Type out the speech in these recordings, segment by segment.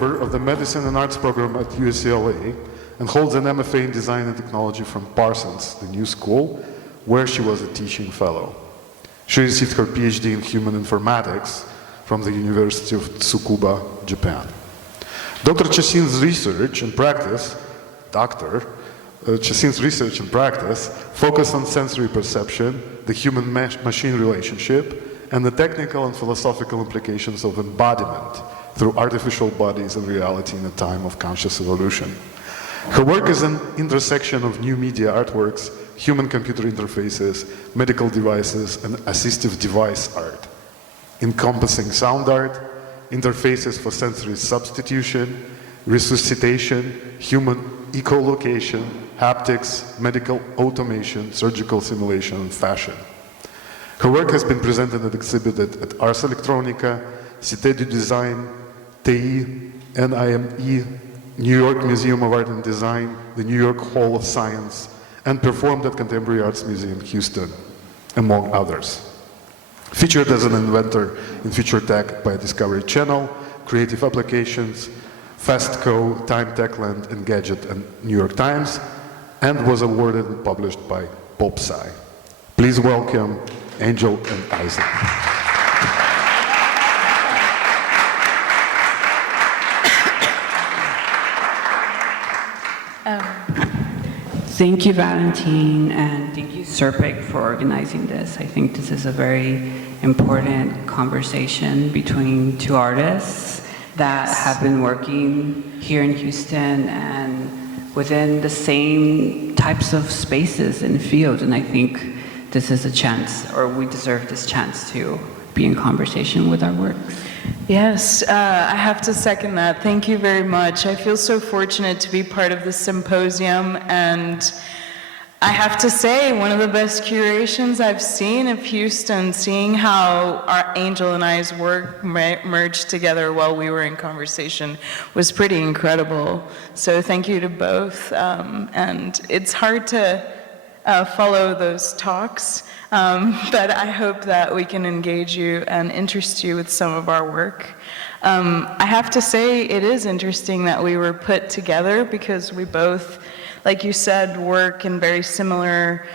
member of the Medicine and Arts program at UCLA and holds an MFA in Design and Technology from Parsons, the New School, where she was a teaching fellow. She received her PhD in Human Informatics from the University of Tsukuba, Japan. Dr. Chacin's research and practice focus on sensory perception, the human-machine relationship, and the technical and philosophical implications of embodiment through artificial bodies and reality in a time of conscious evolution. Her work is an intersection of new media artworks, human-computer interfaces, medical devices, and assistive device art, encompassing sound art, interfaces for sensory substitution, resuscitation, human echolocation, haptics, medical automation, surgical simulation, and fashion. Her work has been presented and exhibited at Ars Electronica, Cité du Design, TI, NIME, New York Museum of Art and Design, the New York Hall of Science, and performed at Contemporary Arts Museum Houston, among others. Featured as an inventor in Future Tech by Discovery Channel, Creative Applications, Fastco, Time Techland, Engadget, and New York Times, and was awarded and published by PopSci. Please welcome Angel and Isaac. Thank you, Valentin, and thank you, Serpic, for organizing this. I think this is a very important conversation between two artists that have been working here in Houston and within the same types of spaces and fields, and I think this is a chance, or we deserve this chance to be in conversation with our works. Yes, I have to second that. Thank you very much. I feel so fortunate to be part of this symposium, and I have to say, one of the best curations I've seen of Houston, seeing how our Angel and I's work merged together while we were in conversation was pretty incredible. So thank you to both. And it's hard to follow those talks, but I hope that we can engage you and interest you with some of our work. I have to say, it is interesting that we were put together because we both, like you said, work in very similar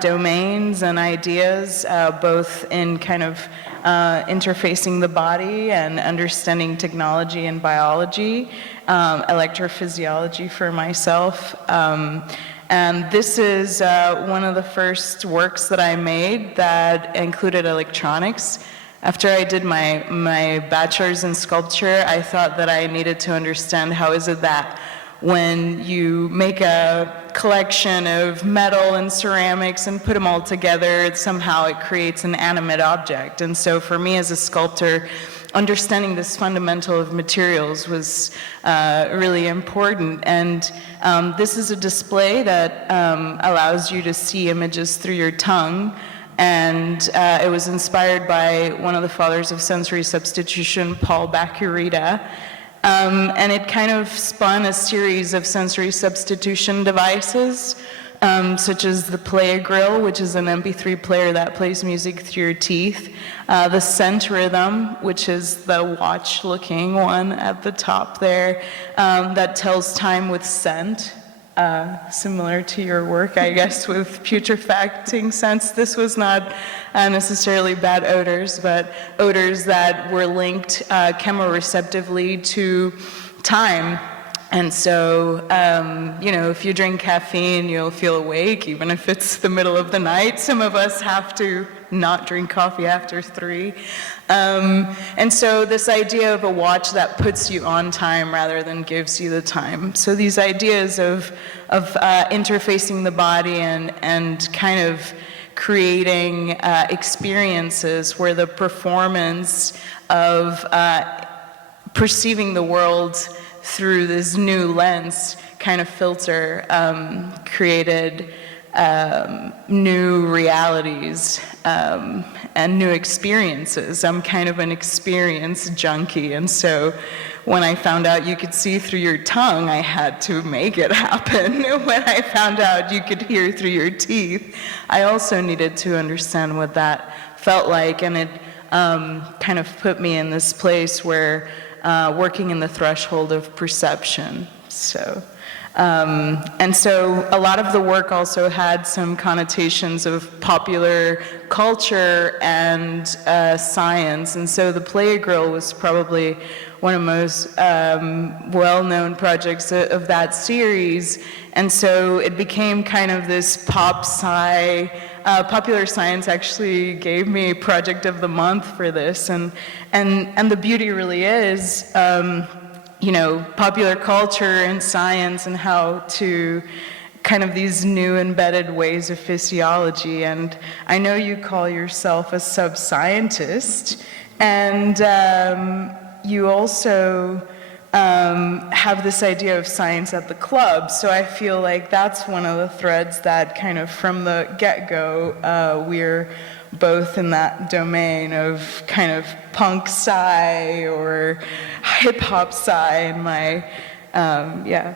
domains and ideas, both in kind of interfacing the body and understanding technology and biology, electrophysiology for myself. And this is one of the first works that I made that included electronics. After I did my bachelor's in sculpture, I thought that I needed to understand how is it that when you make a collection of metal and ceramics and put them all together, somehow it creates an animate object. And so for me as a sculptor, understanding this fundamental of materials was really important. And this is a display that allows you to see images through your tongue. And it was inspired by one of the fathers of sensory substitution, Paul Bacurita. And it kind of spun a series of sensory substitution devices, such as the Play Grill, which is an MP3 player that plays music through your teeth, the Scent Rhythm, which is the watch-looking one at the top there, that tells time with scent, similar to your work, I guess, with putrefacting scents. This was not necessarily bad odors, but odors that were linked chemoreceptively to time. And so, you know, if you drink caffeine, you'll feel awake, even if it's the middle of the night. Some of us have to not drink coffee after 3. And so this idea of a watch that puts you on time rather than gives you the time. So these ideas of interfacing the body and kind of creating experiences where the performance of perceiving the world through this new lens kind of filter created new realities and new experiences. I'm kind of an experience junkie, and so when I found out you could see through your tongue, I had to make it happen. When I found out you could hear through your teeth, I also needed to understand what that felt like, and it kind of put me in this place where working in the threshold of perception. So, and so a lot of the work also had some connotations of popular culture and science. And so the Playgirl was probably one of the most well-known projects of that series. And so it became kind of this pop sci. Popular Science actually gave me Project of the Month for this. And the beauty really is, you know, popular culture and science and how to kind of these new embedded ways of physiology. And I know you call yourself a sub-scientist, and you also have this idea of science at the club. So I feel like that's one of the threads that kind of from the get-go, we're both in that domain of kind of punk sci or hip hop sci in my, I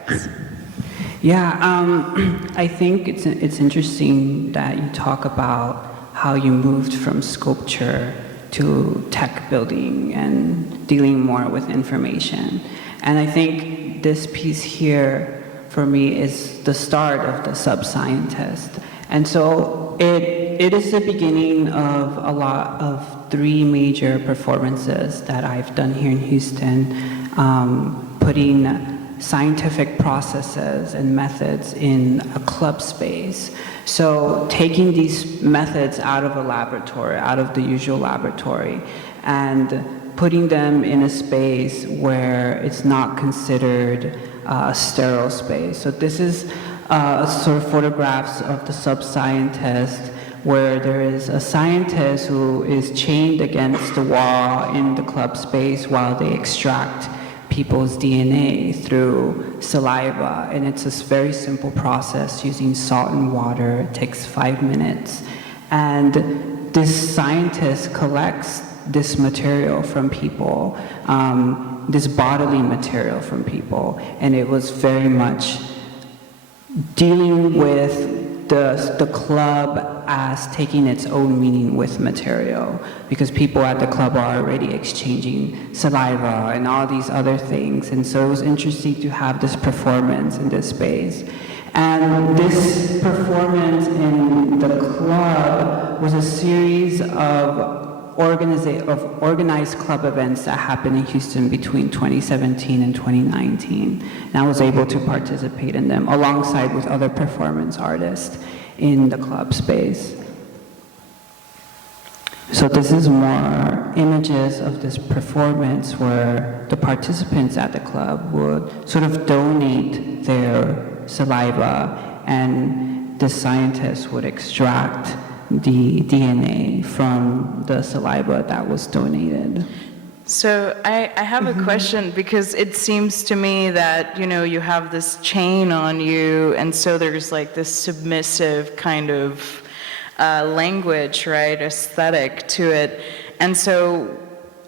think it's interesting that you talk about how you moved from sculpture to tech building and dealing more with information. And I think this piece here for me is the start of the sub-scientist. And so it is the beginning of a lot of 3 major performances that I've done here in Houston, putting scientific processes and methods in a club space. So taking these methods out of a laboratory, out of the usual laboratory, and putting them in a space where it's not considered a sterile space. So this is sort of photographs of the sub-scientist, where there is a scientist who is chained against the wall in the club space while they extract people's DNA through saliva. And it's this very simple process using salt and water. It takes 5 minutes. And this scientist collects this material from people, this bodily material from people. And it was very much dealing with the club as taking its own meaning with material, because people at the club are already exchanging saliva and all these other things. And so it was interesting to have this performance in this space. And this performance in the club was a series of organized club events that happened in Houston between 2017 and 2019. And I was able to participate in them alongside with other performance artists in the club space. So this is more images of this performance where the participants at the club would sort of donate their saliva, and the scientists would extract the DNA from the saliva that was donated. So I have a question, because it seems to me that, you know, you have this chain on you, and so there's like this submissive kind of language, right, aesthetic to it. And so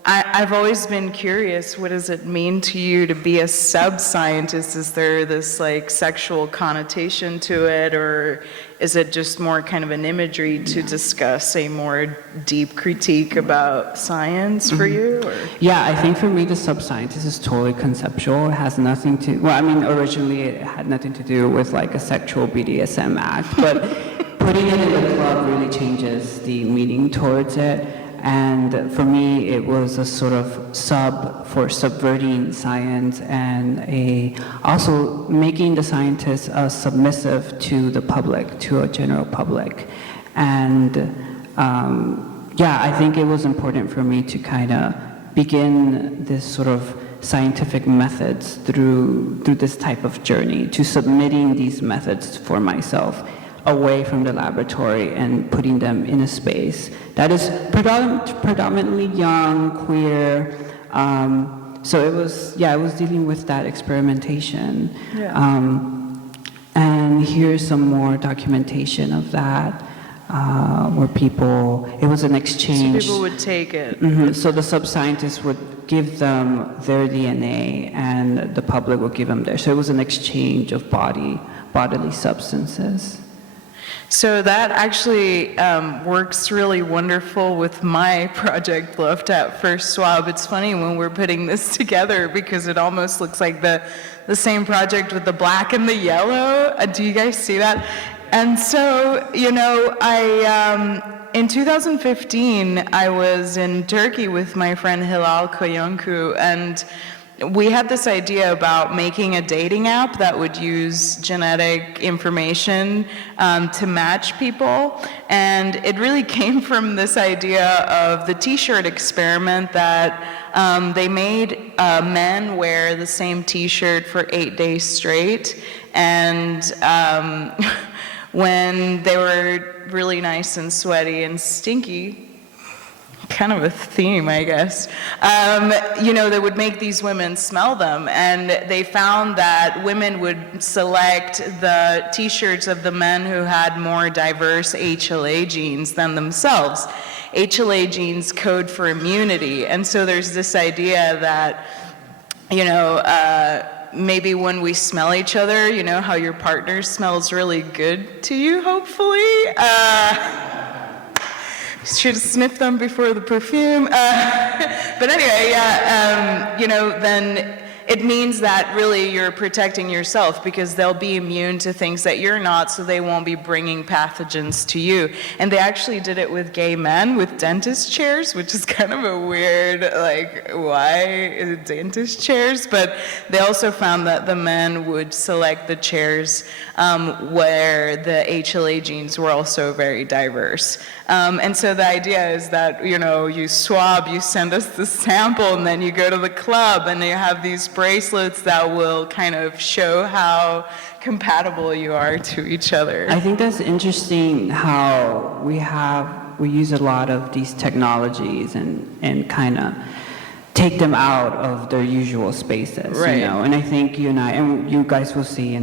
I've always been curious, what does it mean to you to be a sub-scientist? Is there this like sexual connotation to it, or is it just more kind of an imagery to discuss a more deep critique about science for you? Or? Yeah, I think for me the sub-scientist is totally conceptual. It has nothing to, well, I mean, originally it had nothing to do with like a sexual BDSM act, but putting it in the club really changes the meaning towards it. And for me, it was a sort of for subverting science, and also making the scientists submissive to the public, to a general public. And I think it was important for me to kind of begin this sort of scientific methods through this type of journey, to submitting these methods for myself away from the laboratory and putting them in a space that is predominantly young, queer. So it was dealing with that experimentation. Yeah. And here's some more documentation of that, where it was an exchange. So people would take it. Mm-hmm. So the sub-scientists would give them their DNA, and the public would give them theirs. So it was an exchange of bodily substances. So that actually works really wonderful with my project, Loved at First Swab. It's funny when we're putting this together because it almost looks like the same project with the black and the yellow. Do you guys see that? And so, in 2015, I was in Turkey with my friend Hilal Koyuncu, and we had this idea about making a dating app that would use genetic information to match people. And it really came from this idea of the t-shirt experiment that they made men wear the same t-shirt for 8 days straight. And when they were really nice and sweaty and stinky, kind of a theme, I guess, they would make these women smell them. And they found that women would select the t-shirts of the men who had more diverse HLA genes than themselves. HLA genes code for immunity. And so there's this idea that, maybe when we smell each other, how your partner smells really good to you, hopefully. Should sniff them before the perfume. But anyway, then it means that really you're protecting yourself because they'll be immune to things that you're not, so they won't be bringing pathogens to you. And they actually did it with gay men with dentist chairs, which is kind of a weird, why dentist chairs? But they also found that the men would select the chairs where the HLA genes were also very diverse. And so the idea is that, you swab, you send us the sample, and then you go to the club, and you have these bracelets that will kind of show how compatible you are to each other. I think that's interesting how we use a lot of these technologies and kind of take them out of their usual spaces, right. And I think you and I, and you guys will see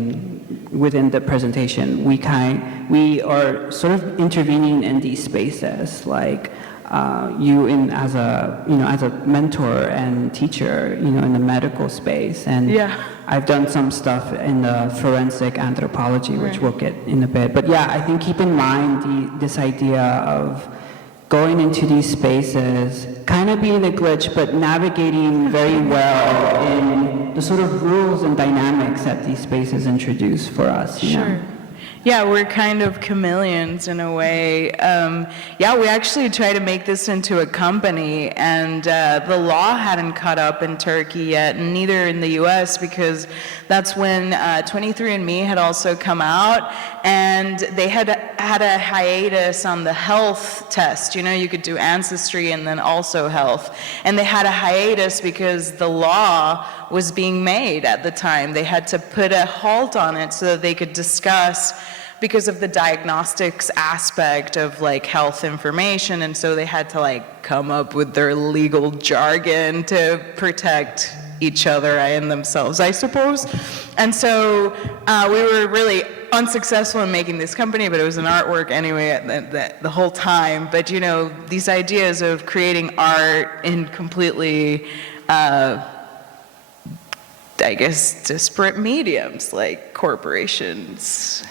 within the presentation, we are sort of intervening in these spaces, like as a mentor and teacher, in the medical space, and yeah. I've done some stuff in the forensic anthropology, which we'll get in a bit. But yeah, I think keep in mind this idea of going into these spaces, kind of being a glitch, but navigating very well in the sort of rules and dynamics that these spaces introduce for us. Sure. Yeah, we're kind of chameleons in a way. We actually try to make this into a company, and the law hadn't caught up in Turkey yet, and neither in the US, because that's when 23andMe had also come out, and they had a hiatus on the health test. You could do ancestry and then also health. And they had a hiatus because the law was being made at the time. They had to put a halt on it so that they could discuss, because of the diagnostics aspect of health information, and so they had to come up with their legal jargon to protect each other and themselves, I suppose. And so we were really unsuccessful in making this company, but it was an artwork anyway the whole time. But these ideas of creating art in completely disparate mediums like corporations.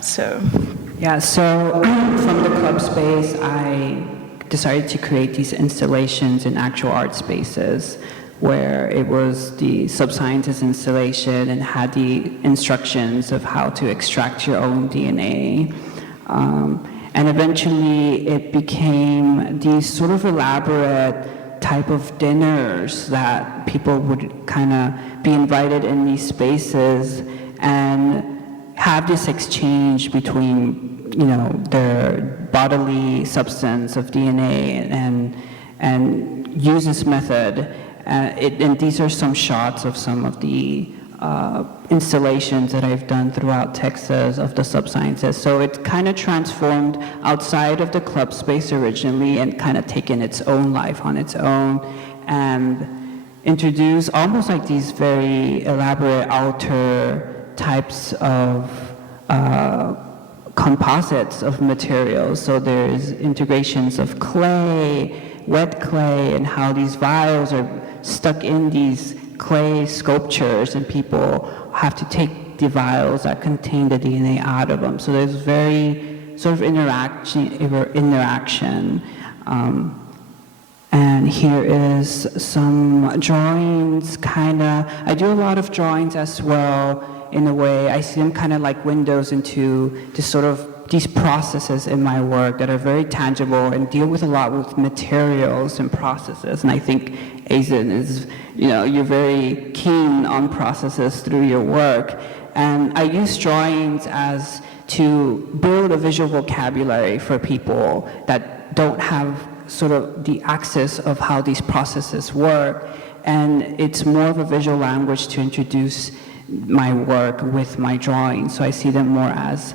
So from the club space, I decided to create these installations in actual art spaces, where it was the subscientist installation and had the instructions of how to extract your own DNA. And eventually it became these sort of elaborate type of dinners that people would kind of be invited in these spaces and have this exchange between, their bodily substance of DNA and use this method. And these are some shots of some of the installations that I've done throughout Texas of the subsciences. So it's kind of transformed outside of the club space originally and kind of taken its own life on its own and introduced almost like these very elaborate outer types of composites of materials. So there's integrations of clay, wet clay, and how these vials are stuck in these clay sculptures, and people have to take take the vials that contain the DNA out of them. So there's very sort of interaction. And here is some drawings, I do a lot of drawings as well, in a way. I see them kind of like windows into these processes in my work that are very tangible and deal with a lot with materials and processes. And I think Aizen is, you're very keen on processes through your work. And I use drawings as to build a visual vocabulary for people that don't have sort of the access of how these processes work. And it's more of a visual language to introduce my work with my drawings. So I see them more as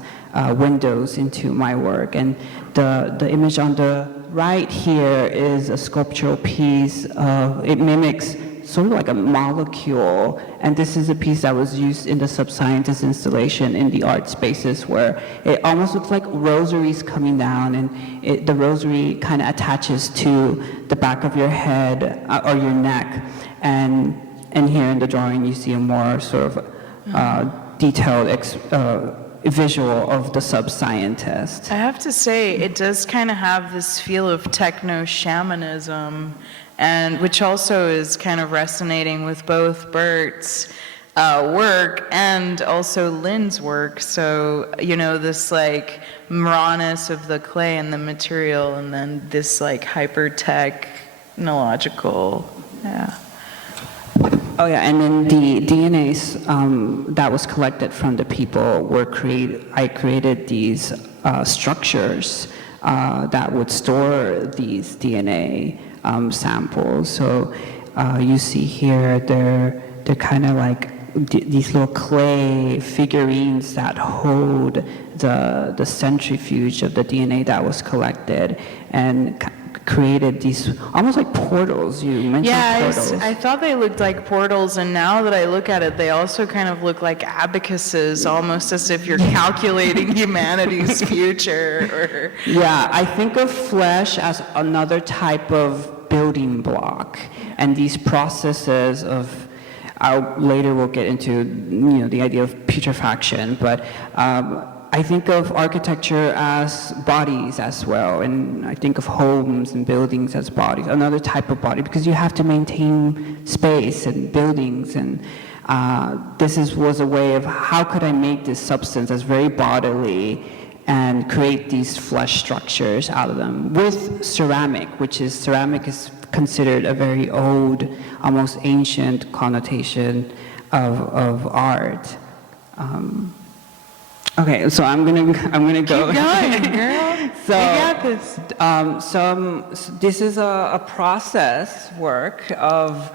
windows into my work. And the image on the right here is a sculptural piece. It mimics sort of like a molecule, and this is a piece that was used in the Subscientist installation in the art spaces, where it almost looks like rosaries coming down, and the rosary kind of attaches to the back of your head or your neck, and here in the drawing you see a more sort of detailed visual of the sub-scientist. I have to say, it does kind of have this feel of techno-shamanism, and which also is kind of resonating with both Bert's work and also Lynn's work. So, this like rawness of the clay and the material, and then this like hyper-technological, yeah. Oh yeah, and then the DNAs that was collected from the people I created these structures that would store these DNA samples. So you see here, they're kind of like these little clay figurines that hold the centrifuge of the DNA that was collected, and created these almost like portals. You mentioned portals. I thought they looked like portals, and now that I look at it, they also kind of look like abacuses, almost as if you're calculating humanity's future. Yeah, I think of flesh as another type of building block, and these processes of, later we'll get into the idea of putrefaction, but I think of architecture as bodies as well, and I think of homes and buildings as bodies, another type of body, because you have to maintain space and buildings, and this was a way of how could I make this substance that's very bodily and create these flesh structures out of them with ceramic, ceramic is considered a very old, almost ancient connotation of art. Okay, so I'm gonna go. Keep going, girl. So, you got this. This is a process work of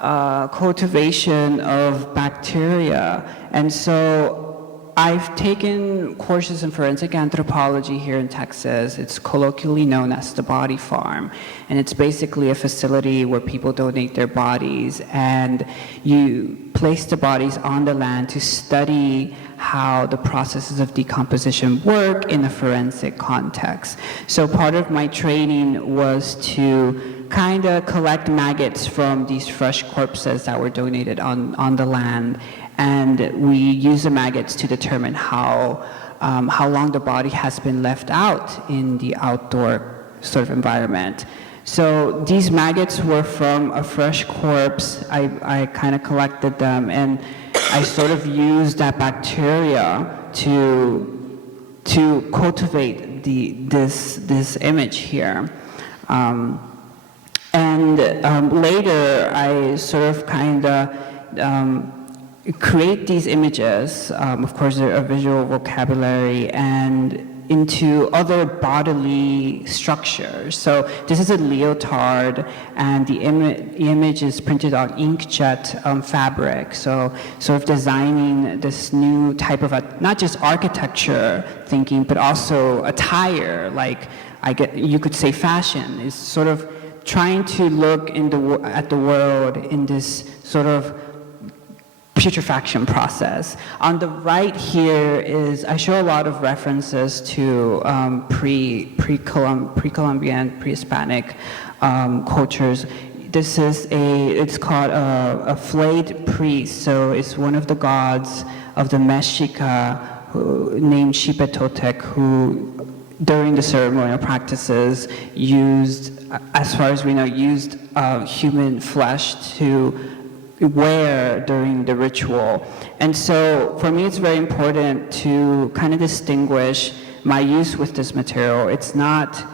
cultivation of bacteria, and so I've taken courses in forensic anthropology here in Texas. It's colloquially known as the body farm, and it's basically a facility where people donate their bodies, and you place the bodies on the land to study how the processes of decomposition work in a forensic context. So part of my training was to kind of collect maggots from these fresh corpses that were donated on the land, and we use the maggots to determine how long the body has been left out in the outdoor sort of environment. So these maggots were from a fresh corpse. I kind of collected them, and I sort of used that bacteria to cultivate this image here. Later, I sort of kind of create these images, of course, they're a visual vocabulary, and into other bodily structures. So this is a leotard, and the image is printed on inkjet fabric. So sort of designing this new type of, not just architecture thinking, but also attire, like you could say fashion, is sort of trying to look at the world in this sort of putrefaction process. On the right here I show a lot of references to pre-Columbian, pre-Hispanic cultures. this is it's called a flayed priest. So it's one of the gods of the Mexica named Xipetotec, who during the ceremonial practices used, as far as we know, used human flesh to wear during the ritual. And so for me, it's very important to kind of distinguish my use with this material. It's not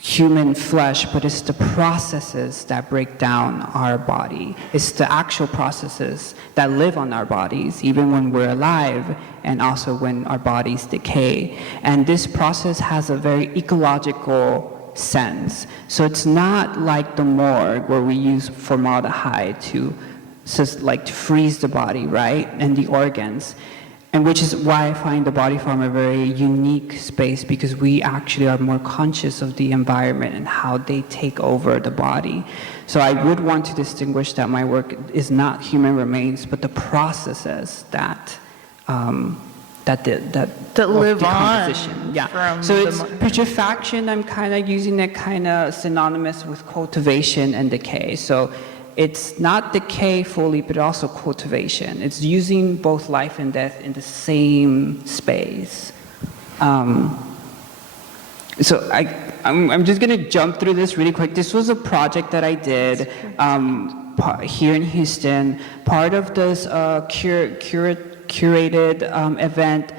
human flesh, but it's the processes that break down our body. It's the actual processes that live on our bodies, even when we're alive, and also when our bodies decay. And this process has a very ecological sense. So it's not like the morgue where we use formaldehyde to freeze the body, right? And the organs. And which is why I find the body farm a very unique space, because we actually are more conscious of the environment and how they take over the body. So I would want to distinguish that my work is not human remains, but the processes that live on. Yeah. So it's putrefaction. I'm kind of using it kind of synonymous with cultivation and decay. So it's not decay fully, but also cultivation. It's using both life and death in the same space. So I'm just going to jump through this really quick. This was a project that I did here in Houston, part of this curated event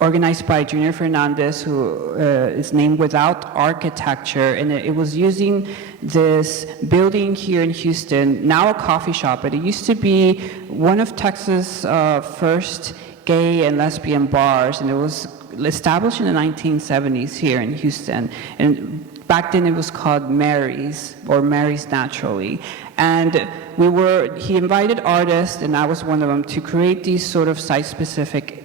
organized by Junior Fernandez, who is named Without Architecture, and it was using this building here in Houston, now a coffee shop, but it used to be one of Texas' first gay and lesbian bars, and it was established in the 1970s here in Houston. And back then it was called Mary's, or Mary's Naturally. And he invited artists, and I was one of them, to create these sort of site-specific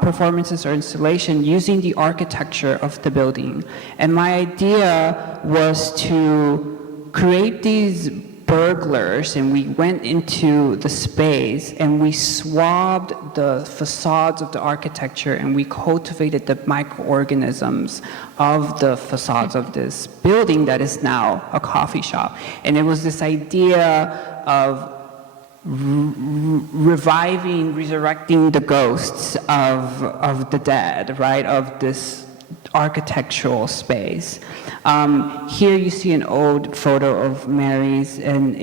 performances or installation using the architecture of the building. And my idea was to create these burglars, and we went into the space and we swabbed the facades of the architecture, and we cultivated the microorganisms of the facades of this building that is now a coffee shop. And it was this idea of reviving, resurrecting the ghosts of the dead, right, of this architectural space. Here you see an old photo of Mary's, and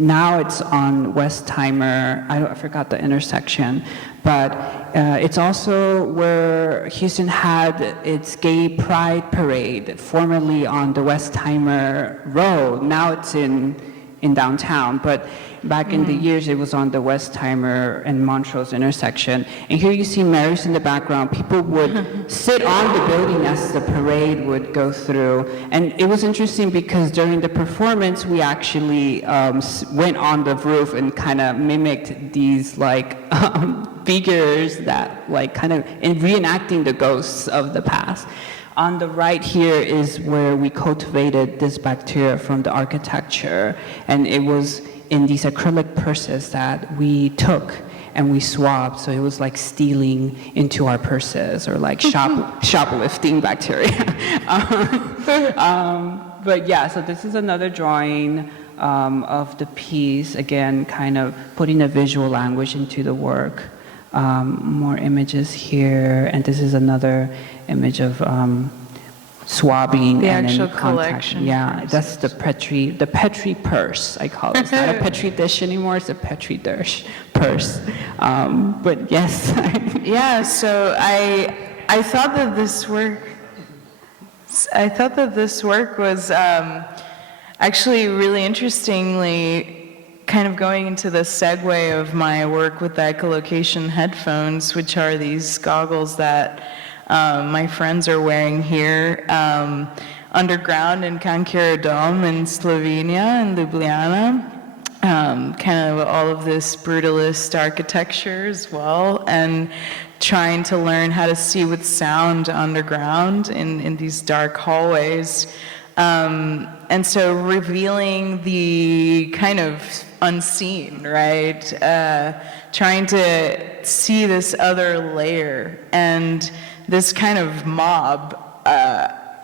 now it's on Westheimer. I forgot the intersection, but it's also where Houston had its gay pride parade, formerly on the Westheimer Road. Now it's in downtown, but back in the years it was on the Westheimer and Montrose intersection. And here you see Mary's in the background. People would sit on the building as the parade would go through. And it was interesting because during the performance we actually went on the roof and kind of mimicked these figures that kind of reenacting the ghosts of the past. On the right here is where we cultivated this bacteria from the architecture, and it was in these acrylic purses that we took and we swabbed, so it was like stealing into our purses, or like shoplifting bacteria. But yeah, so this is another drawing of the piece, again, kind of putting a visual language into the work. More images here, and this is another image of swabbing the and actual then contact. collection. Yeah, that's the Petri purse, I call it. It's not a Petri dish anymore, it's a Petri dish purse. But yes. Yeah, so I thought that this work was actually really interestingly kind of going into the segue of my work with the echolocation headphones, which are these goggles that my friends are wearing here underground in Can Dome in Slovenia, in Ljubljana. Kind of all of this brutalist architecture as well, and trying to learn how to see with sound underground in these dark hallways. And so revealing the kind of unseen, right? Trying to see this other layer and this kind of mob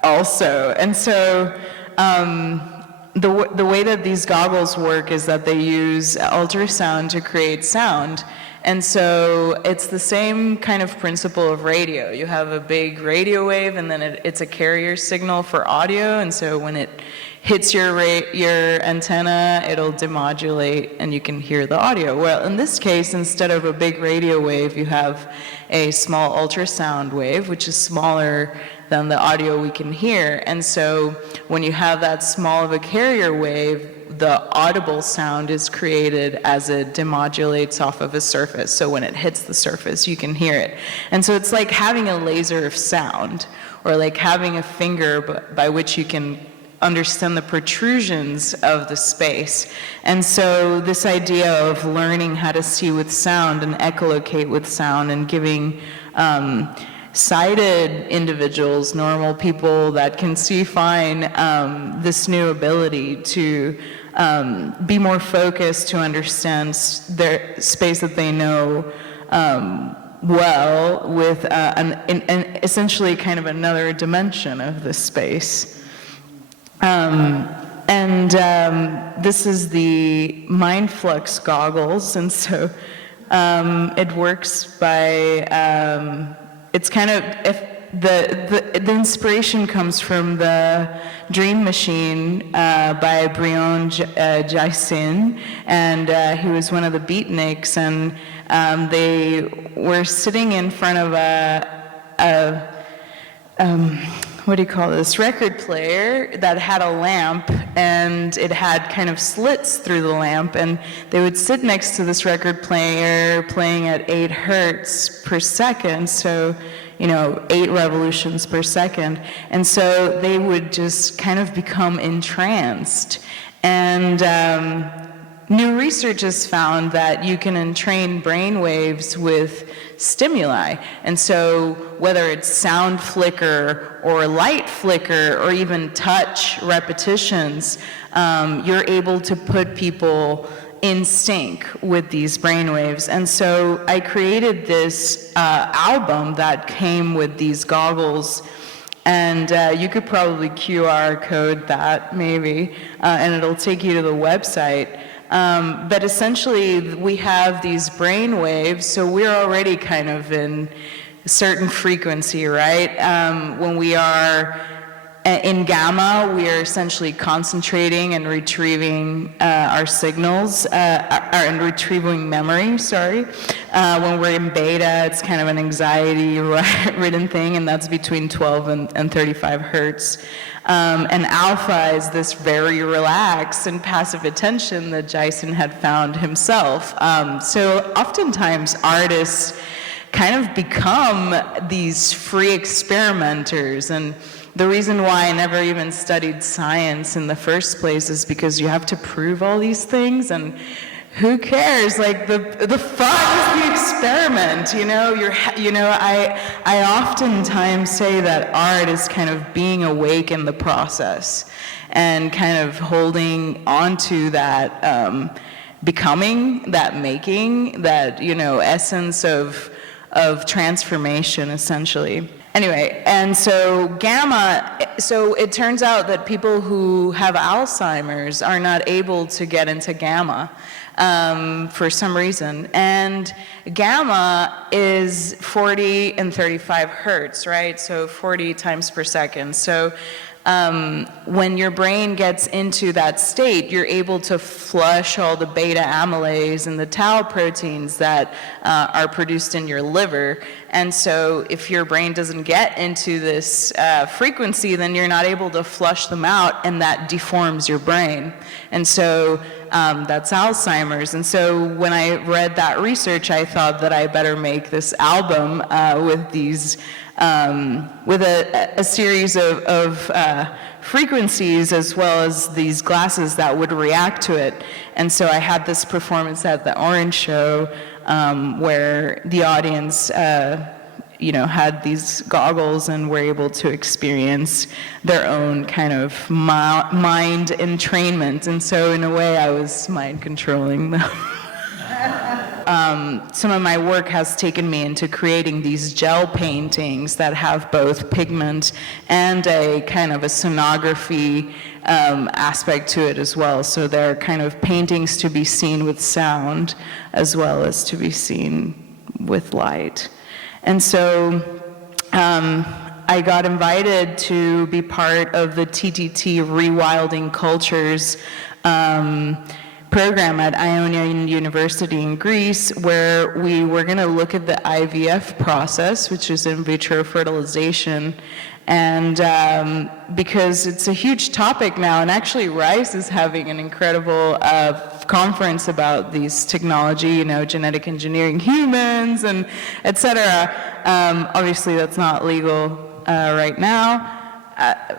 also. And so the way that these goggles work is that they use ultrasound to create sound. And so it's the same kind of principle of radio. You have a big radio wave, and then it's a carrier signal for audio, and so when it hits your antenna, it'll demodulate, and you can hear the audio. Well, in this case, instead of a big radio wave, you have a small ultrasound wave, which is smaller than the audio we can hear. And so when you have that small of a carrier wave, the audible sound is created as it demodulates off of a surface. So when it hits the surface, you can hear it. And so it's like having a laser of sound, or like having a finger by which you can understand the protrusions of the space. And so this idea of learning how to see with sound and echolocate with sound, and giving sighted individuals, normal people that can see fine, this new ability to be more focused, to understand their space that they know well, with essentially kind of another dimension of the space. This is the Mindflux goggles, and so it works by, it's kind of, if the inspiration comes from the Dream Machine by Brion Chacin, and he was one of the beatniks, and they were sitting in front of a what do you call this, record player that had a lamp, and it had kind of slits through the lamp, and they would sit next to this record player playing at 8 hertz per second, so 8 revolutions per second. And so they would just kind of become entranced. And new research has found that you can entrain brain waves with stimuli. And so whether it's sound flicker or light flicker or even touch repetitions, you're able to put people in sync with these brainwaves. And so I created this album that came with these goggles, and you could probably QR code that maybe, and it'll take you to the website. But essentially we have these brainwaves, so we're already kind of in a certain frequency, right? When we are in gamma, we are essentially concentrating and retrieving our signals, and retrieving memory, sorry. When we're in beta, it's kind of an anxiety-ridden thing, and that's between 12 and 35 hertz. And alpha is this very relaxed and passive attention that Chacin had found himself. So oftentimes artists kind of become these free experimenters, and the reason why I never even studied science in the first place is because you have to prove all these things, and who cares? Like the fun is the experiment, I oftentimes say that art is kind of being awake in the process and kind of holding onto that becoming, that making, that essence of transformation, essentially. Anyway, and so gamma, so it turns out that people who have Alzheimer's are not able to get into gamma for some reason. And gamma is 40 and 35 hertz, right? So 40 times per second. So when your brain gets into that state, you're able to flush all the beta amylase and the tau proteins that are produced in your liver. And so if your brain doesn't get into this frequency, then you're not able to flush them out, and that deforms your brain. And so that's Alzheimer's. And so when I read that research, I thought that I better make this album with these with a series of frequencies, as well as these glasses that would react to it. And so I had this performance at the Orange Show where the audience had these goggles and were able to experience their own kind of mind entrainment. And so in a way I was mind controlling them. Some of my work has taken me into creating these gel paintings that have both pigment and a kind of a sonography aspect to it as well. So they're kind of paintings to be seen with sound as well as to be seen with light. And so I got invited to be part of the TTT Rewilding Cultures program at Ionian University in Greece, where we were going to look at the IVF process, which is in vitro fertilization. And because it's a huge topic now, and actually Rice is having an incredible conference about these technology, you know, genetic engineering humans and et cetera. Obviously that's not legal right now.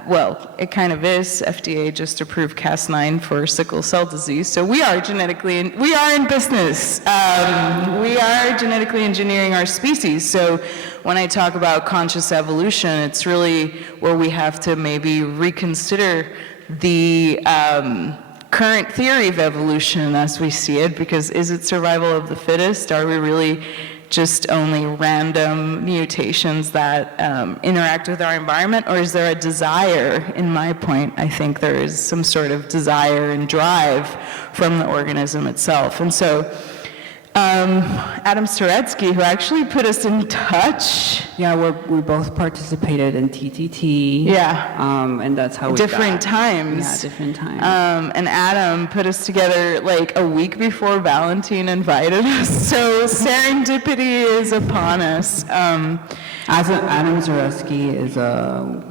Well, it kind of is. FDA just approved Cas9 for sickle cell disease. So we are we are in business. We are genetically engineering our species. So when I talk about conscious evolution, it's really where we have to maybe reconsider the current theory of evolution as we see it, because is it survival of the fittest? Are we really just only random mutations that interact with our environment, or is there a desire? In my point, I think there is some sort of desire and drive from the organism itself. And so Adam Saretsky, who actually put us in touch. Yeah, we both participated in TTT. Yeah. And that's how we different got. times. Yeah, different times. And Adam put us together like a week before Valentin invited us. So serendipity is upon us. Adam Saretsky is a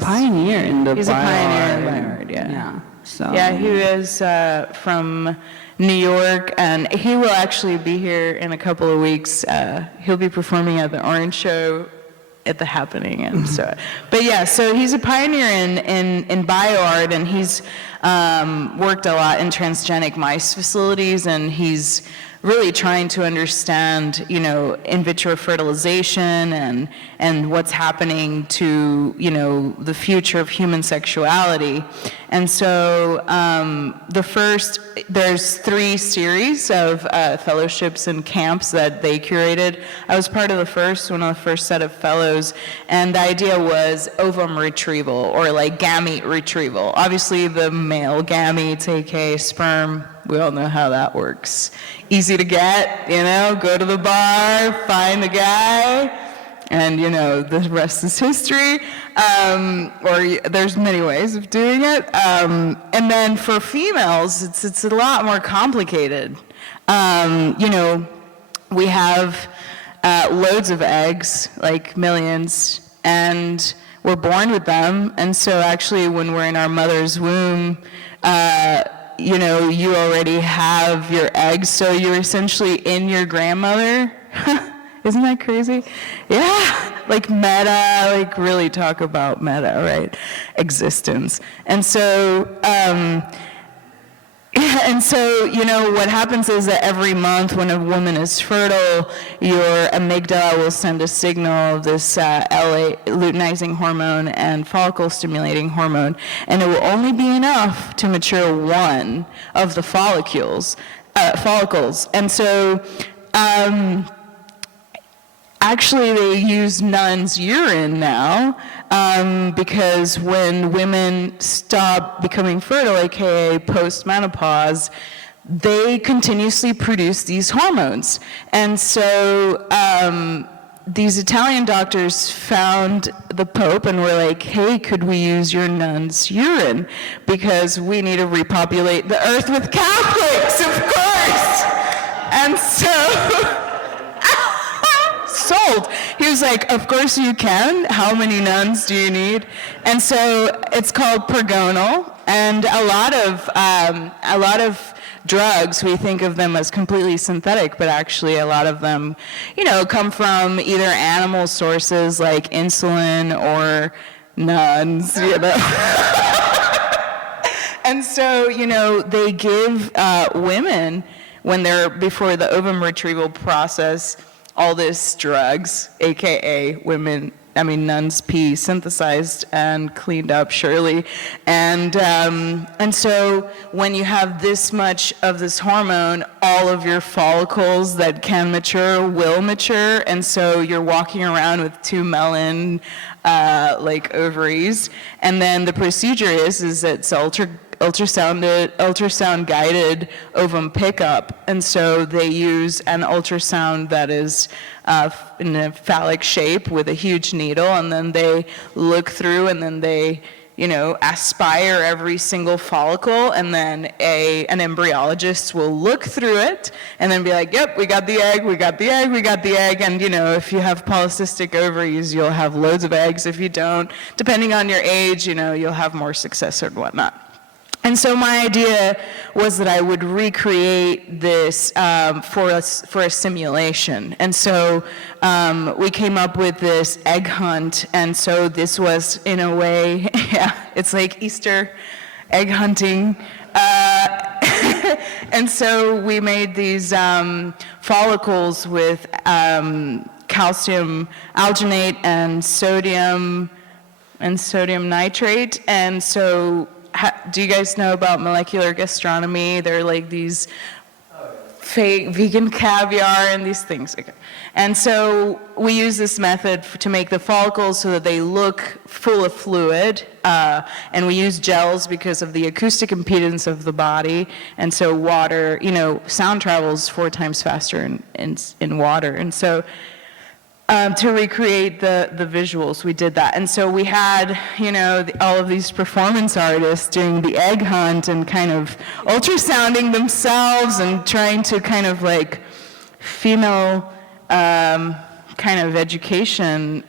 pioneer in the He's a pioneer in bio art, yeah. Yeah. So. Yeah, he is from New York, and he will actually be here in a couple of weeks. He'll be performing at the Orange Show at the Happening, and so. But yeah, so he's a pioneer in bioart, and he's worked a lot in transgenic mice facilities, and he's really trying to understand, you know, in vitro fertilization and what's happening to, you know, the future of human sexuality. And so there's 3 series of fellowships and camps that they curated. I was part of one of the first set of fellows, and the idea was ovum retrieval, or like gamete retrieval. Obviously the male gametes, aka sperm, we all know how that works. Easy to get, you know, go to the bar, find the guy, and, you know, the rest is history. Or there's many ways of doing it. And then for females, it's a lot more complicated. You know, we have loads of eggs, like millions, and we're born with them. And so actually when we're in our mother's womb, you know, you already have your eggs, so you're essentially in your grandmother. Isn't that crazy? Yeah, like meta, like really talk about meta, right? Existence. And so, you know, what happens is that every month when a woman is fertile, your amygdala will send a signal of this luteinizing hormone and follicle-stimulating hormone, and it will only be enough to mature one of the follicles. And so, actually, they use nuns' urine now, because when women stop becoming fertile, aka post-menopause, they continuously produce these hormones. And so these Italian doctors found the Pope and were like, hey, could we use your nun's urine? Because we need to repopulate the earth with Catholics, of course! And so... sold. He was like, of course you can. How many nuns do you need? And so it's called Pergonal, and a lot of drugs, we think of them as completely synthetic, but actually a lot of them, you know, come from either animal sources like insulin or nuns, you know. And so, you know, they give women, when they're before the ovum retrieval process, all this drugs, aka women nun's pee, synthesized and cleaned up, surely. And so when you have this much of this hormone, all of your follicles that can mature will mature, and so you're walking around with 2 melon ovaries. And then the procedure is it's ultrasound guided ovum pickup, and so they use an ultrasound that is in a phallic shape with a huge needle, and then they look through, and then they aspire every single follicle, and then an embryologist will look through it and then be like, yep, we got the egg, we got the egg, we got the egg. And if you have polycystic ovaries, you'll have loads of eggs. If you don't, depending on your age, you'll have more success or whatnot. And so my idea was that I would recreate this for a simulation. And so we came up with this egg hunt. And so this was, in a way, it's like Easter egg hunting. And so we made these follicles with calcium alginate and sodium nitrate. And so do you guys know about molecular gastronomy? They're like these fake vegan caviar and these things. Okay. And so we use this method to make the follicles so that they look full of fluid. And we use gels because of the acoustic impedance of the body. And so water, sound travels 4 times faster in water. And so to recreate the visuals, we did that. And so we had, all of these performance artists doing the egg hunt and kind of ultrasounding themselves and trying to kind of like female kind of educate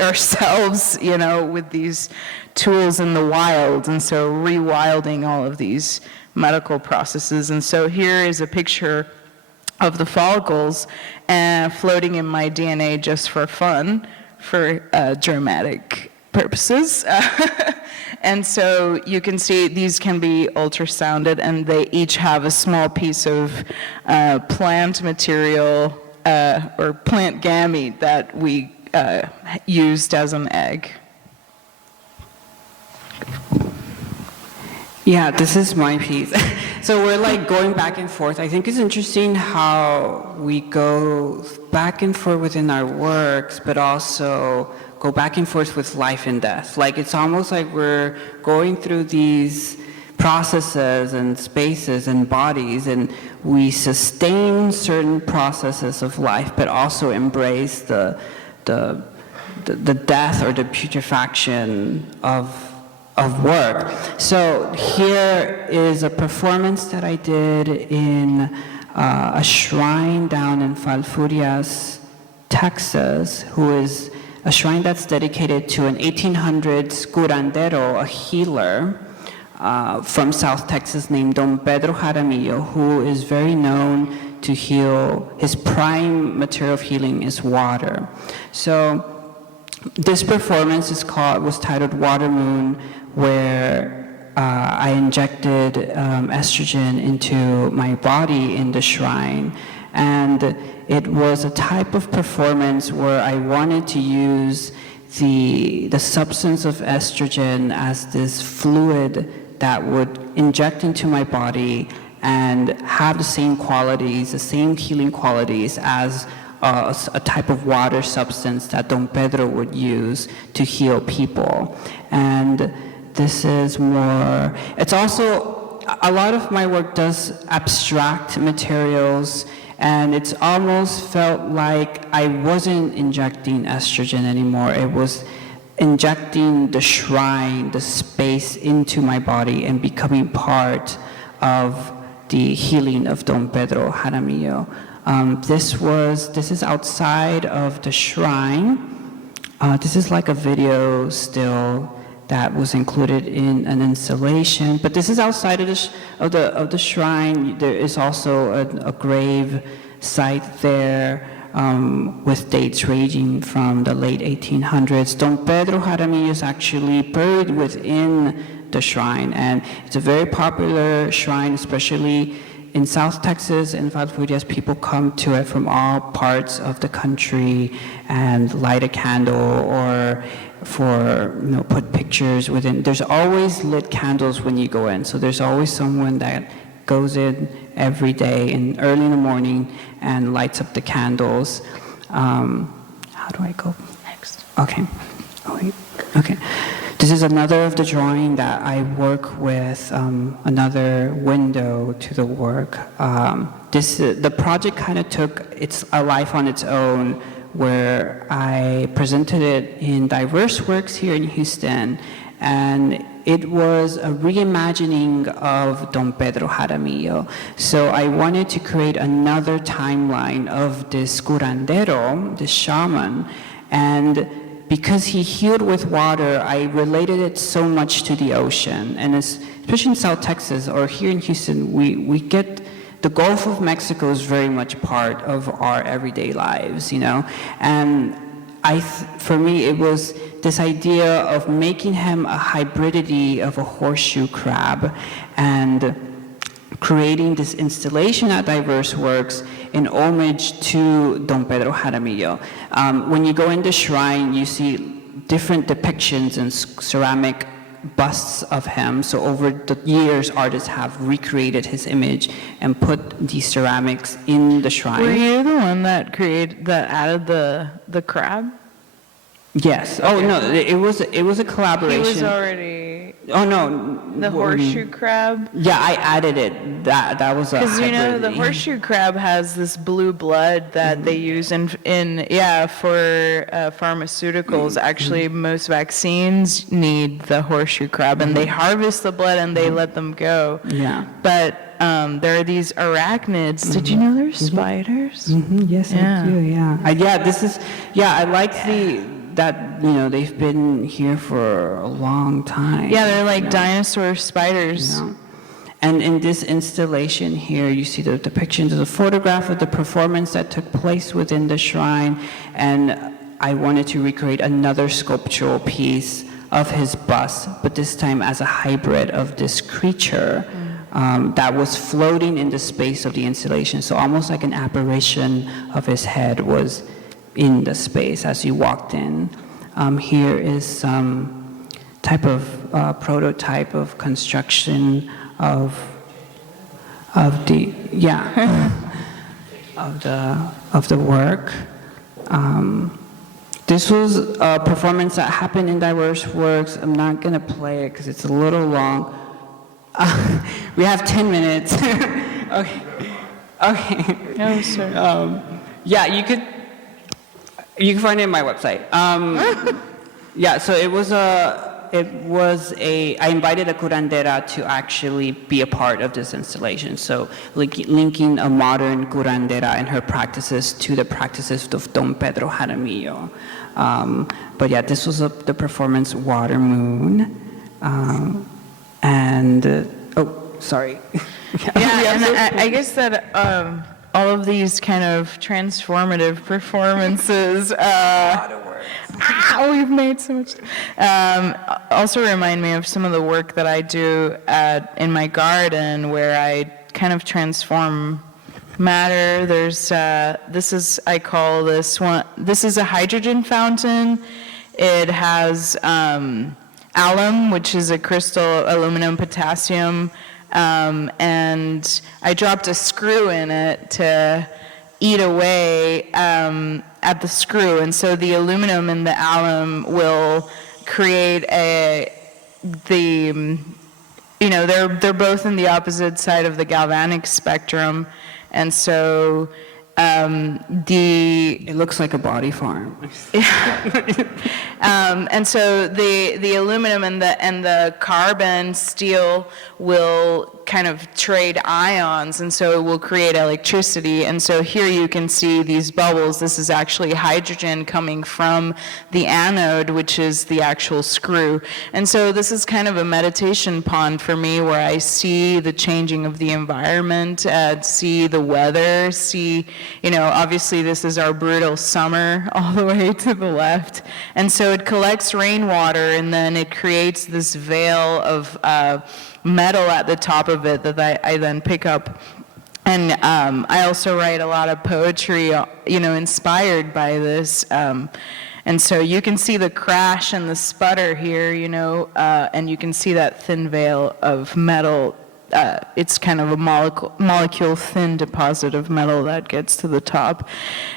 ourselves, with these tools in the wild. And so rewilding all of these medical processes. And so here is a picture of the follicles floating in my DNA just for fun, for dramatic purposes. And so you can see these can be ultrasounded, and they each have a small piece of plant material or plant gamete that we used as an egg. Yeah, this is my piece. So we're like going back and forth. I think it's interesting how we go back and forth within our works, but also go back and forth with life and death. Like it's almost like we're going through these processes and spaces and bodies, and we sustain certain processes of life, but also embrace the death or the putrefaction of work. So here is a performance that I did in a shrine down in Falfurrias, Texas, who is a shrine that's dedicated to an 1800s curandero, a healer from South Texas named Don Pedro Jaramillo, who is very known to heal. His prime material of healing is water. So this performance was titled Water Moon, where I injected estrogen into my body in the shrine. And it was a type of performance where I wanted to use the substance of estrogen as this fluid that would inject into my body and have the same qualities, the same healing qualities as a type of water substance that Don Pedro would use to heal people. And this is more, it's also, a lot of my work does abstract materials, and it's almost felt like I wasn't injecting estrogen anymore. It was injecting the shrine, the space into my body and becoming part of the healing of Don Pedro Jaramillo. This is outside of the shrine. This is like a video still that was included in an installation, but this is outside of the shrine. There is also a grave site there with dates ranging from the late 1800s. Don Pedro Jaramillo is actually buried within the shrine, and it's a very popular shrine, especially in South Texas and Valfurias, people come to it from all parts of the country and light a candle or put pictures within. There's always lit candles when you go in, so there's always someone that goes in every day and early in the morning and lights up the candles. How do I go next? Okay. Oh, wait. Okay. This is another of the drawing that I work with, another window to the work. The project kind of took a life on its own, where I presented it in diverse works here in Houston, and it was a reimagining of Don Pedro Jaramillo. So I wanted to create another timeline of this curandero, this shaman, and because he healed with water, I related it so much to the ocean. And especially in South Texas or here in Houston, we get the Gulf of Mexico is very much part of our everyday lives, And for me, it was this idea of making him a hybridity of a horseshoe crab and creating this installation at Diverse Works in homage to Don Pedro Jaramillo. When you go in the shrine, you see different depictions and ceramic busts of him. So over the years, artists have recreated his image and put these ceramics in the shrine. Were you the one that added the crab? Yes. Okay. Oh no, it was a collaboration. He was already. Oh no. The horseshoe crab. Yeah, I added it. That was a. Because the horseshoe crab has this blue blood that they use for pharmaceuticals. Actually, most vaccines need the horseshoe crab, and they harvest the blood and they let them go. Yeah. But there are these arachnids. Did you know there's spiders? Yes, I do. Yeah. I like that they've been here for a long time. Yeah, they're like dinosaur spiders. And in this installation here, you see the depictions of the photograph of the performance that took place within the shrine, and I wanted to recreate another sculptural piece of his bust, but this time as a hybrid of this creature that was floating in the space of the installation. So almost like an apparition of his head was in the space as you walked in. Here is some type of prototype of construction of the work. This was a performance that happened in Diverse Works. I'm not gonna play it because it's a little long. We have 10 minutes. Okay. No, sir. Yeah, you can find it on my website. So I invited a curandera to actually be a part of this installation. So linking a modern curandera and her practices to the practices of Don Pedro Jaramillo. This was the performance Water Moon. Sorry. I guess that all of these kind of transformative performances we've made so much also remind me of some of the work that I do in my garden, where I kind of transform matter. There's this is a hydrogen fountain. It has alum, which is a crystal, aluminum, potassium, and I dropped a screw in it to eat away at the screw, and so the aluminum and the alum will create they're both in the opposite side of the galvanic spectrum, and so it looks like a body farm. And so the aluminum and the carbon steel will kind of trade ions, and so it will create electricity. And so here you can see these bubbles. This is actually hydrogen coming from the anode, which is the actual screw. And so this is kind of a meditation pond for me, where I see the changing of the environment, see the weather, obviously this is our brutal summer all the way to the left. And so it collects rainwater, and then it creates this veil of metal at the top of it that I then pick up And I also write a lot of poetry, inspired by this. And so you can see the crash and the sputter here, and you can see that thin veil of metal. It's kind of a molecule thin deposit of metal that gets to the top.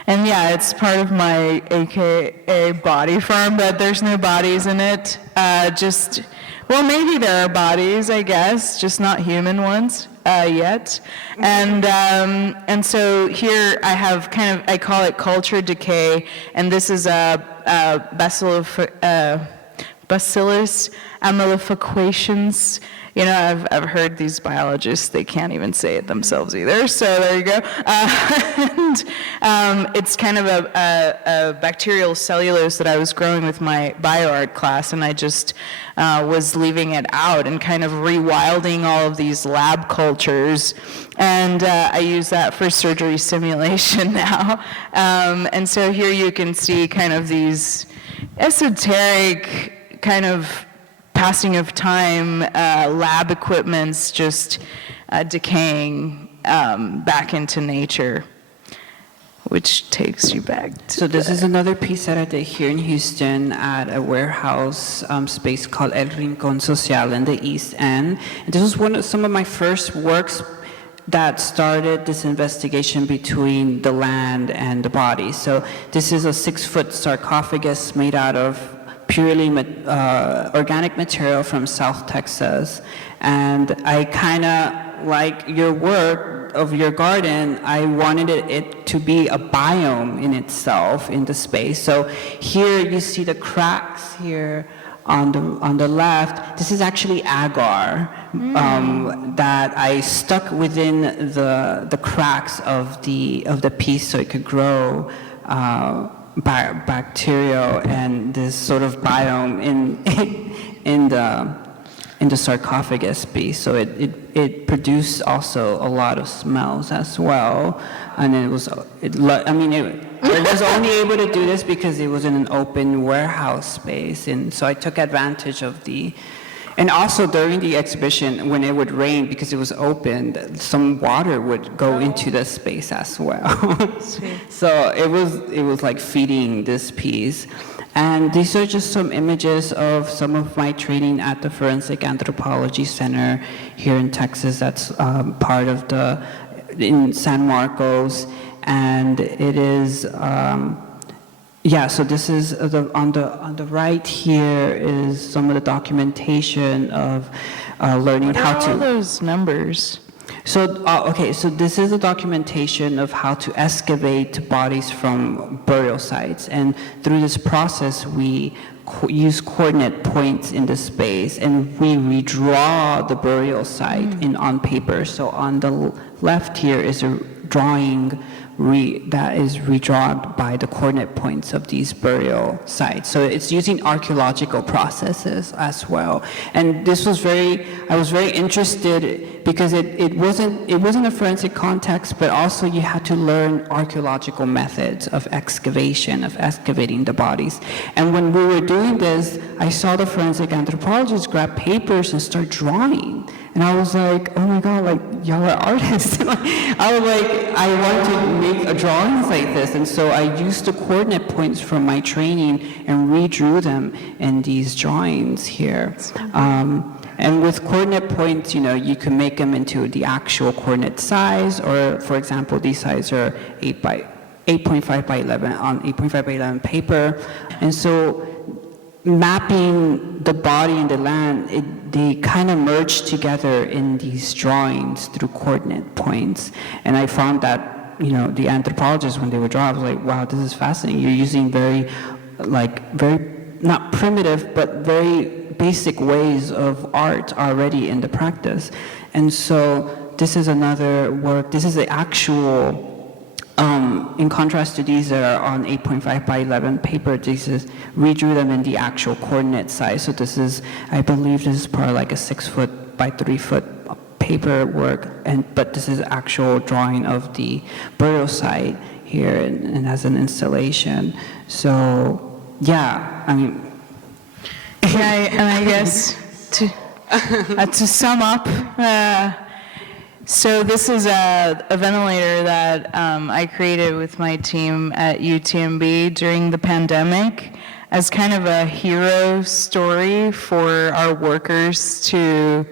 And yeah, it's part of my AKA body farm, but there's no bodies in it. Well, maybe there are bodies, I guess, just not human ones yet. And so here I have I call it culture decay, and this is a Bacillus amyloifications. I've heard these biologists, they can't even say it themselves either, so there you go. It's kind of a bacterial cellulose that I was growing with my bioart class, and I just was leaving it out and kind of rewilding all of these lab cultures, and I use that for surgery simulation now. And so here you can see kind of these esoteric kind of passing of time, lab equipments just decaying back into nature, which takes you back to So this is another piece that I did here in Houston at a warehouse space called El Rincón Social in the East End. And this was some of my first works that started this investigation between the land and the body. So this is a 6-foot sarcophagus made out of purely organic material from South Texas. And I kind of, like your work of your garden, I wanted it to be a biome in itself in the space. So here you see the cracks here on the left. This is actually agar that I stuck within the cracks of the piece so it could grow bacterial and this sort of biome in the sarcophagus piece. So it produced also a lot of smells as well, and I was only able to do this because it was in an open warehouse space, and so I took advantage of and also during the exhibition, when it would rain, because it was open, some water would go into the space as well. So it was like feeding this piece. And these are just some images of some of my training at the Forensic Anthropology Center here in Texas. That's part of in San Marcos. And it is, so this is on the right here is some of the documentation of learning how to. What are all those numbers? So so this is a documentation of how to excavate bodies from burial sites, and through this process we use coordinate points in the space, and we redraw the burial site on paper. So on the left here is a drawing that is redrawn by the coordinate points of these burial sites. So it's using archaeological processes as well. And this was I was very interested because it wasn't a forensic context, but also you had to learn archaeological methods of excavating the bodies. And when we were doing this, I saw the forensic anthropologists grab papers and start drawing. And I was like, oh my God, like, y'all are artists. I was like, I want to make drawings like this. And so I used the coordinate points from my training and redrew them in these drawings here. And with coordinate points, you can make them into the actual coordinate size, or for example, these sizes are 8.5 by 11 on 8.5 by 11 paper. And so mapping the body and the land, they kind of merge together in these drawings through coordinate points. And I found that, the anthropologists, when they would draw, I was like, wow, this is fascinating. You're using very, not primitive, but very basic ways of art already in the practice. And so this is another work. This is the actual, in contrast to these that are on 8.5 by 11 paper, redrew them in the actual coordinate size. So this is, I believe this is probably like a 6-foot by 3-foot paper work, but this is actual drawing of the burial site here and as an installation. So, yeah, I mean. Yeah, and I guess to sum up, So this is a ventilator that I created with my team at UTMB during the pandemic as kind of a hero story for our workers to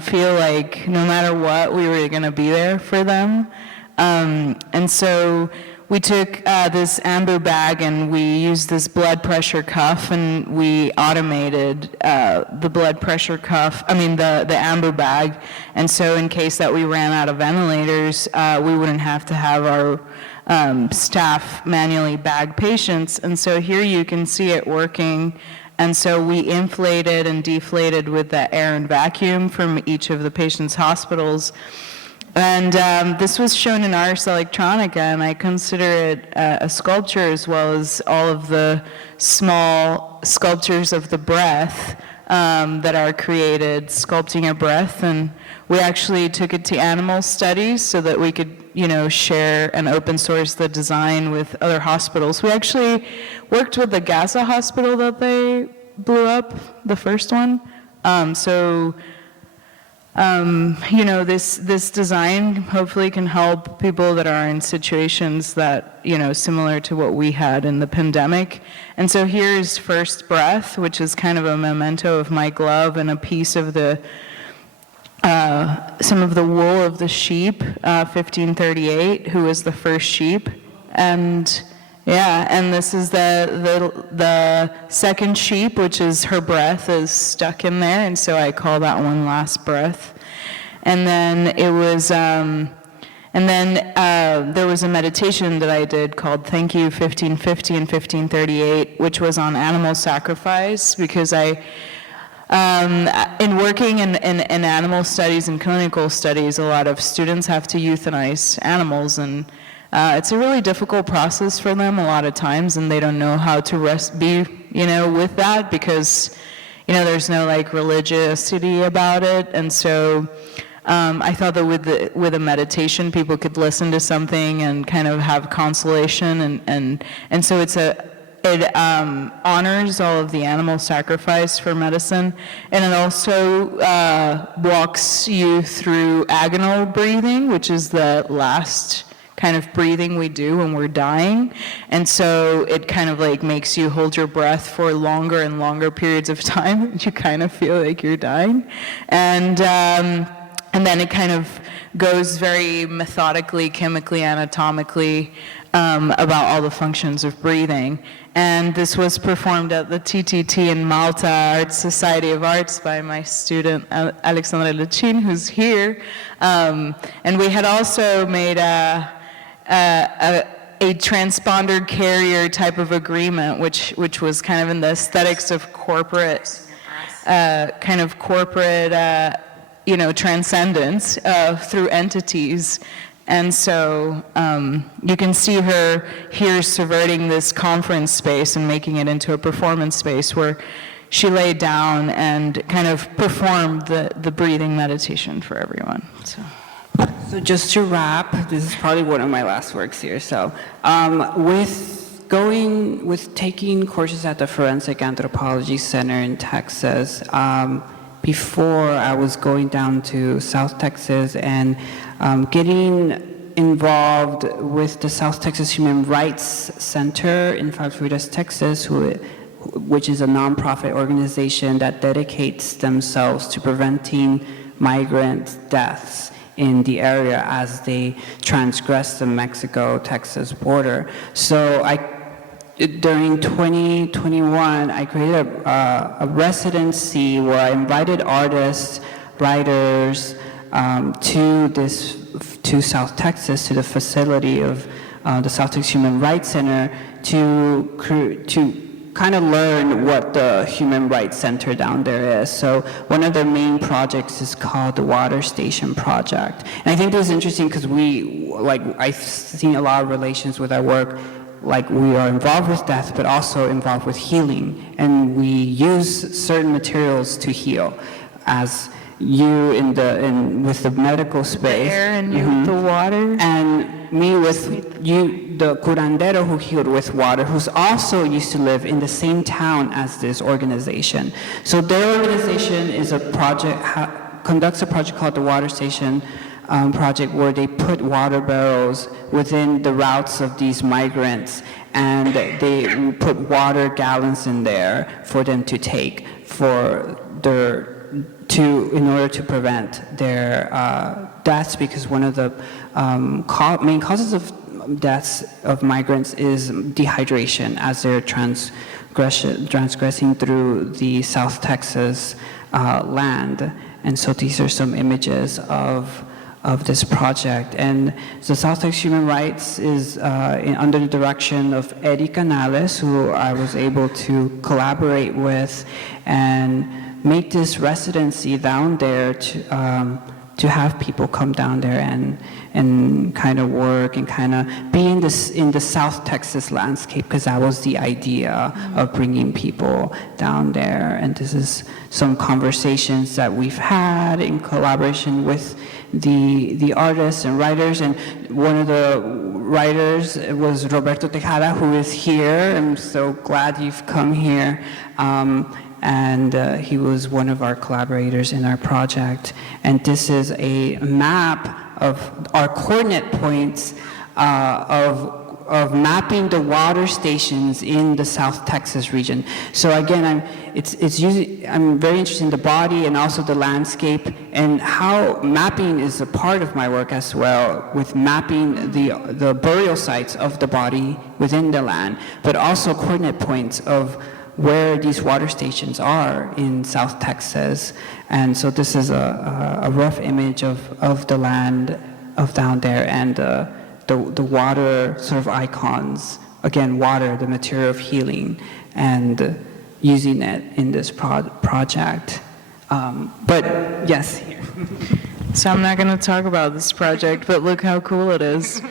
feel like no matter what, we were going to be there for them. And so we took this amber bag and we used this blood pressure cuff, and we automated the blood pressure cuff, the amber bag. And so in case that we ran out of ventilators, we wouldn't have to have our staff manually bag patients. And so here you can see it working. And so we inflated and deflated with the air and vacuum from each of the patient's hospitals. And this was shown in Ars Electronica, and I consider it a sculpture as well as all of the small sculptures of the breath that are created, sculpting a breath. And we actually took it to animal studies so that we could, share and open source the design with other hospitals. We actually worked with the Gaza hospital that they blew up, the first one. This design hopefully can help people that are in situations that, similar to what we had in the pandemic. And so here's first breath, which is kind of a memento of my glove and a piece of some of the wool of the sheep, 1538, who was the first sheep. And this is the second sheep, which is her breath is stuck in there, and so I call that one last breath. And then it was, there was a meditation that I did called Thank You 1550 and 1538, which was on animal sacrifice, because in working in animal studies and clinical studies, a lot of students have to euthanize animals, and it's a really difficult process for them a lot of times, and they don't know how to be with that, because, there's no religiosity about it. And so I thought that with a meditation, people could listen to something and kind of have consolation, and so it honors all of the animal sacrifice for medicine, and it also walks you through agonal breathing, which is the last kind of breathing we do when we're dying. And so it kind of makes you hold your breath for longer and longer periods of time. You kind of feel like you're dying. And then it kind of goes very methodically, chemically, anatomically about all the functions of breathing. And this was performed at the TTT in Malta Art Society of Arts by my student Alexandra Chacin, who's here. And we had also made a transponder carrier type of agreement, which was kind of in the aesthetics of corporate transcendence through entities. And so you can see her here subverting this conference space and making it into a performance space where she laid down and kind of performed the breathing meditation for everyone. So just to wrap, this is probably one of my last works here. So with taking courses at the Forensic Anthropology Center in Texas, before I was going down to South Texas and getting involved with the South Texas Human Rights Center in Falfurrias, Texas, which is a nonprofit organization that dedicates themselves to preventing migrant deaths in the area as they transgress the Mexico-Texas border. So during 2021, I created a residency where I invited artists, writers to South Texas, to the facility of the South Texas Human Rights Center to kind of learn what the Human Rights Center down there is. So one of their main projects is called the Water Station Project. And I think this is interesting because I've seen a lot of relations with our work. We are involved with death, but also involved with healing. And we use certain materials to heal, as you with the medical space. The air and you with the water. And me with you, the curandero who healed with water, who's also used to live in the same town as this organization. So their organization is conducts a project called the Water Station project where they put water barrels within the routes of these migrants, and they put water gallons in there for them to take in order to prevent their deaths, because one of the main causes of deaths of migrants is dehydration as they're transgressing through the South Texas land. And so these are some images of this project. And the South Texas Human Rights is under the direction of Eddie Canales, who I was able to collaborate with and make this residency down there to have people come down there and kind of work and kind of be in the South Texas landscape, because that was the idea of bringing people down there. And this is some conversations that we've had in collaboration with the artists and writers. And one of the writers was Roberto Tejada, who is here. I'm so glad you've come here. And he was one of our collaborators in our project. And this is a map of our coordinate points of mapping the water stations in the South Texas region. So again, I'm very interested in the body and also the landscape, and how mapping is a part of my work as well, with mapping the burial sites of the body within the land, but also coordinate points of where these water stations are in South Texas. And so this is a rough image of the land of down there, and the water sort of icons. Again, water, the material of healing, and using it in this project. But yes, here. So I'm not going to talk about this project, but look how cool it is.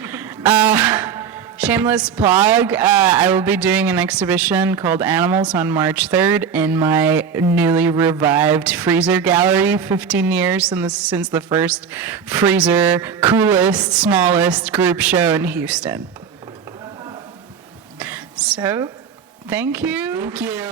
Shameless plug, I will be doing an exhibition called Animals on March 3rd in my newly revived Freezer Gallery, 15 years since the first Freezer, coolest, smallest group show in Houston. So, thank you. Thank you.